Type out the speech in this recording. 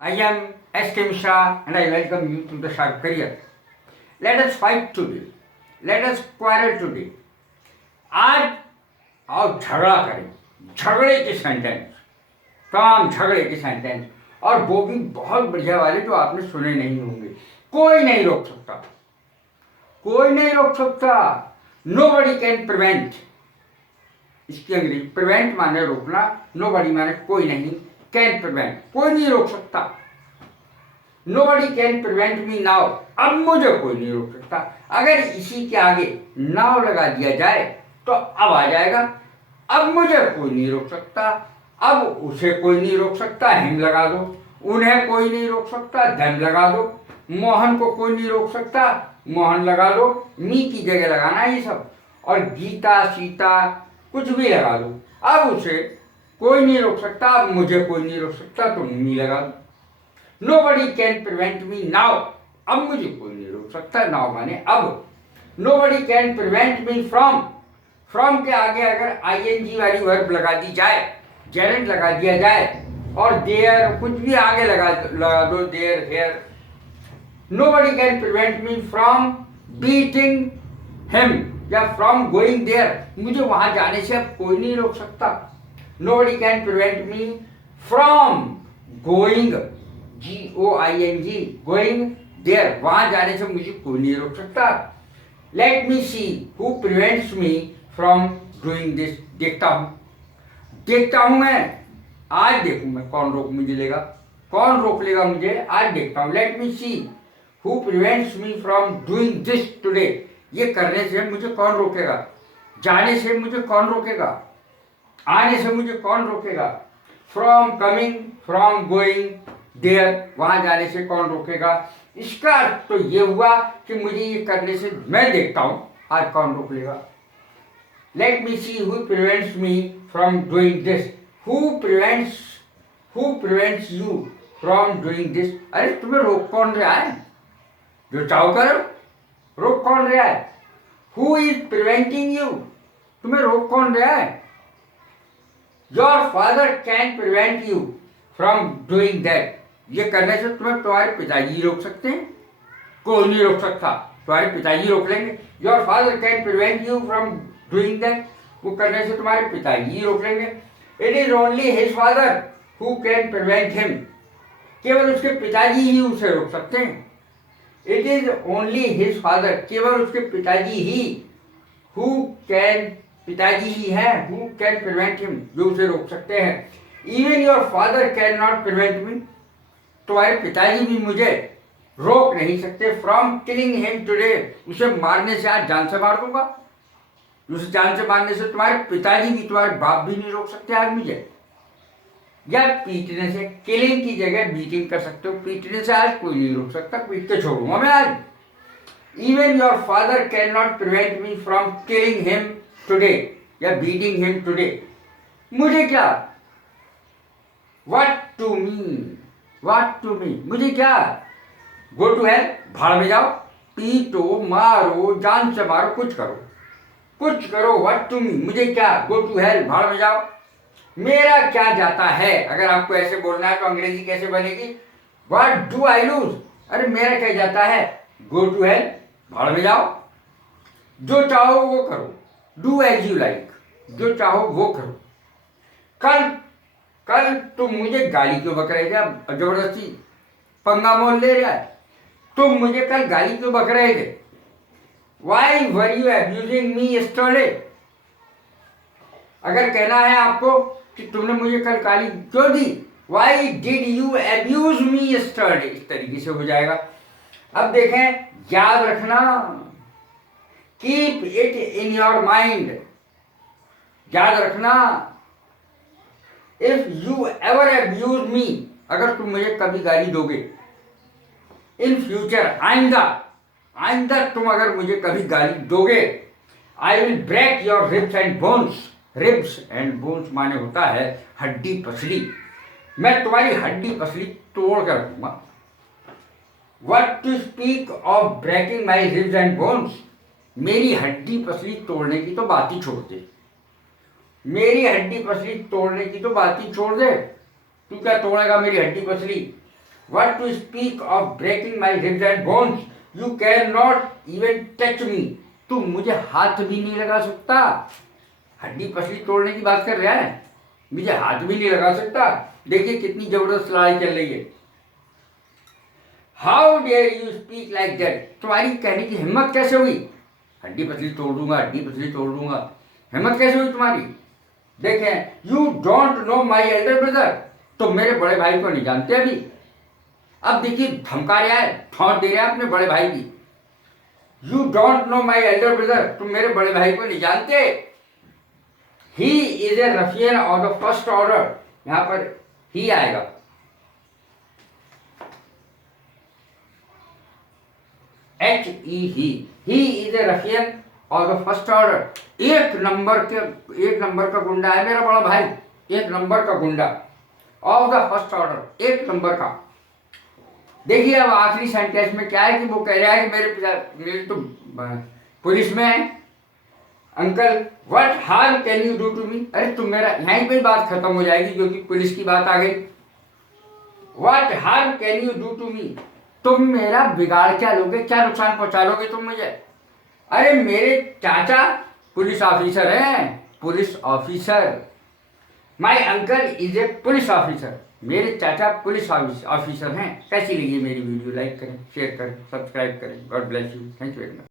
I am S.K. Mishra and I welcome you to the Sharp Career. Let us fight today. Let us quarrel today. आज आओ झगड़ा करें, झगड़े के sentence, तमाम झगड़े के सेंटेंस, और वो भी बहुत बढ़िया वाले जो आपने सुने नहीं होंगे। कोई नहीं रोक सकता, कोई नहीं रोक सकता। Nobody can prevent. इसकी अंग्रेजी प्रिवेंट माने रोकना, नोबडी माने कोई नहीं, कैन प्रिवेंट कोई नहीं रोक सकता। Nobody can prevent me now, अब मुझे कोई नहीं रोक सकता। अगर इसी के आगे नाउ लगा दिया जाए तो अब आ जाएगा, अब मुझे कोई नहीं रोक सकता, अब उसे कोई नहीं रोक सकता, हिम लगा दो। उन्हें कोई नहीं रोक सकता, धम लगा दो। मोहन को कोई नहीं रोक सकता, मोहन लगा दो। मी की जगह लगाना ये सब, और गीता सीता कुछ भी लगा दो। अब उसे कोई नहीं रोक सकता, अब मुझे कोई नहीं रोक सकता, तो मी लगा दो। Nobody can prevent me now, अब मुझे कोई नहीं रोक सकता, now माने अब। Nobody can prevent me from के आगे अगर ing वाली वर्ब लगा दी जाए, जेरेंट लगा दिया जाए, और देयर कुछ भी आगे लगा दो, there here. Nobody can prevent me from beating him या from going there, मुझे वहां जाने से अब कोई नहीं रोक सकता। Nobody can prevent me from going, G-O-I-N-G, going there, वहां जाने से मुझे कोई नहीं रोक सकता। Let me see who prevents me from doing this, देखता हूं मैं, आज देखूं मैं कौन रोक मुझे लेगा, कौन रोक लेगा मुझे, आज देखता हूं। Let me see who prevents me from doing this today, ये करने से मुझे कौन रोकेगा, जाने से मुझे कौन रोकेगा, आने से मुझे कौन रोकेगा। From coming, from going there, वहां जाने से कौन रोकेगा। इसका अर्थ तो ये हुआ कि मुझे ये करने से, मैं देखता हूं आज कौन रोक लेगा। Let me see who prevents me from doing this, who prevents you from doing this. अरे तुम्हें रोक कौन रहा है, जो चाहो करो, रोक कौन रहा है। हु इज प्रिवेंटिंग यू, तुम्हें रोक कौन रहा है। Your father can prevent you from doing that, ये करने से तुम्हें तुम्हारे पिताजी रोक सकते हैं, कोई नहीं रोक सकता, तुम्हारे पिताजी रोक लेंगे। Your father can prevent you from doing that, वो करने से तुम्हारे पिताजी रोक लेंगे। It is only his father who can prevent him, केवल उसके पिताजी ही उसे रोक सकते हैं। It is only his father, केवल उसके पिताजी ही, पिताजी ही है, हु कैन प्रिवेंट हिम, जो उसे रोक सकते हैं। Even your father can not prevent me, तुम्हारे पिताजी भी मुझे रोक नहीं सकते। फ्रॉम किलिंग हिम टुडे, उसे मारने से, आज जान से मार दूंगा, उसे जान से मारने से तुम्हारे पिताजी भी, तुम्हारे बाप भी नहीं रोक सकते आज मुझे। या पीटने से, किलिंग की जगह बीटिंग कर सकते हो, पीटने से आज कोई नहीं रोक सकता, पीट के छोड़ूंगा मैं आज। Even your father can not prevent me from killing him today या बीटिंग हिम टुडे, मुझे क्या, व्हाट टू मी, मुझे क्या। गो टू हेल, भाड़ में जाओ, पीटो, मारो, जान से मारो, कुछ करो, व्हाट टू मी, मुझे क्या। गो टू हेल, भाड़ में जाओ, मेरा क्या जाता है। अगर आपको ऐसे बोलना है तो अंग्रेजी कैसे बनेगी, व्हाट डू आई लूज, अरे मेरा क्या जाता है। गो टू हेल, भाड़ में जाओ, जो चाहो वो करो, डू एज यू लाइक, जो चाहो वो करो। कल तुम मुझे गाली क्यों बक रहे थे, जबरदस्ती पंगा मोल ले रहा है, तुम मुझे कल गाली क्यों बक रहे थे। Why were you abusing me yesterday, अगर कहना है आपको कि तुमने मुझे कल गाली क्यों दी, why did you abuse me yesterday, इस तरीके से हो जाएगा। अब देखें, याद रखना, keep it in your mind, याद रखना। If you ever abuse me, अगर तुम मुझे कभी गाली दोगे, इन फ्यूचर, आइंदा तुम अगर मुझे कभी गाली दोगे, I will break your ribs and bones, ribs and bones माने होता है हड्डी पसली, मैं तुम्हारी हड्डी पसली तोड़ कर रखूंगा। What to speak of breaking my ribs and bones, मेरी हड्डी पसली तोड़ने की तो बात ही छोड़ दे, मेरी हड्डी पसली तोड़ने की तो बात ही छोड़ दे। तू क्या तोड़ेगा मेरी हड्डी पसली। What to speak of breaking my ribs and bones? You cannot even touch me. तू मुझे हाथ भी नहीं लगा सकता। हड्डी पसली तोड़ने की बात कर रहा है, मुझे हाथ भी नहीं लगा सकता। देखिए कितनी जबरदस्त लड़ाई चल रही है। How dare you speak like that? तुम्हारी कहने की हिम्मत कैसे हुई? हड्डी पसली तोड़ दूंगा, हड्डी पसली तोड़ दूंगा, हिम्मत कैसे हुई तुम्हारी? देखें, you don't know my elder brother, तुम मेरे बड़े भाई को नहीं जानते अभी। अब देखिए धमका रहा है, ठौंस दे रहा है अपने बड़े भाई की। You don't know my elder brother, तुम मेरे बड़े भाई को नहीं जानते। He is a Rafiyan of the first order, यहां पर ही आएगा। He is a Rafiyan of the first order. एक नंबर का गुंडा है मेरा बड़ा भाई, एक नंबर का गुंडा ऑफ द फर्स्ट ऑर्डर, एक नंबर का। देखिए अब आखिरी सेंटेंस में क्या है कि वो कह रहा है कि मेरे तो पुलिस में है। Uncle what harm can you do to me? अरे तुम मेरा, यहीं पे बात खत्म हो जाएगी क्योंकि पुलिस की बात आ गई। What harm can you do to me? तुम मेरा बिगाड़ क्या लोगे, क्या नुकसान पहुंचा लोगे तुम मुझे? अरे मेरे चाचा पुलिस ऑफिसर हैं, police officer. My uncle is a police officer, मेरे चाचा पुलिस ऑफिसर हैं। कैसी लगी मेरी वीडियो? लाइक करें, शेयर करें, सब्सक्राइब करें। God bless you, thank you very much.